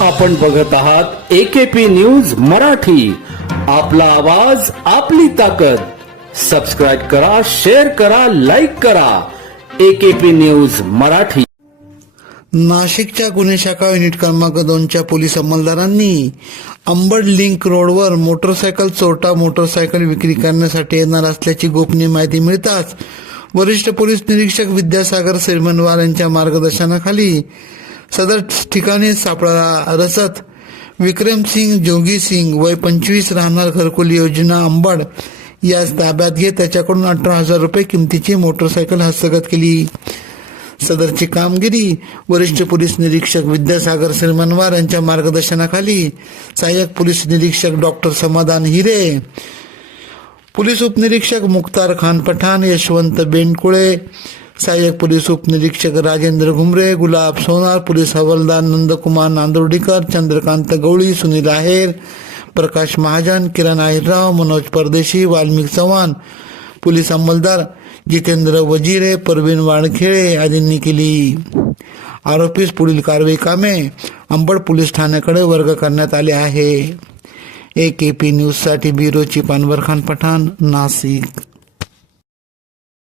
आपण बघत आहात एकेपी न्यूज मराठी. आपला आवाज आपली ताकद. सबस्क्राईब करा शेअर करा लाईक करा. AKP news Marathi. नाशिकच्या गुन्हे शाखा युनिट क्रमांक दोनच्या पोलीस अंमलदारांनी अंबड लिंक रोडवर मोटरसायकल चोरटा मोटरसायकल विक्री करण्यासाठी येणार असल्याची गोपनीय माहिती मिळताच वरिष्ठ पोलीस निरीक्षक विद्यासागर सिरमनवार यांच्या मार्गदर्शनाखाली सदर ठिकाणी सापळा रचत विक्रमसिंग जोगी सिंग वय पंचवीस राहणार घरकुल योजना अंबड याच ताब्यात घेत त्याच्याकडून अठरा हजार रुपये किमतीची मोटरसायकल हस्तगत केली. सदरची कामगिरी वरिष्ठ पोलीस निरीक्षक विद्यासागर सिरमनवार यांच्या मार्गदर्शनाखाली सहाय्यक पोलीस निरीक्षक डॉक्टर समाधान हिरे पोलीस उपनिरीक्षक मुख्तार खान पठाण यशवंत बेंडकुळे सहाय्यक पोलीस उपनिरीक्षक राजेंद्र घुमरे गुलाब सोनार पोलीस हवालदार नंदकुमार नांदोर्डीकर चंद्रकांत गवळी सुनील आहेर प्रकाश महाजन किरण आहिरराव मनोज परदेशी वाल्मिक चव्हाण पोलीस अंमलदार जितेंद्र वजिरे परवीन वाणखेळे आदींनी केली. आरोपीस पुढील कारवाई कामे अंबड पोलीस ठाण्याकडे वर्ग करण्यात आले आहे. ए के पी न्यूजसाठी ब्युरोची पानवर खान पठाण नाशिक.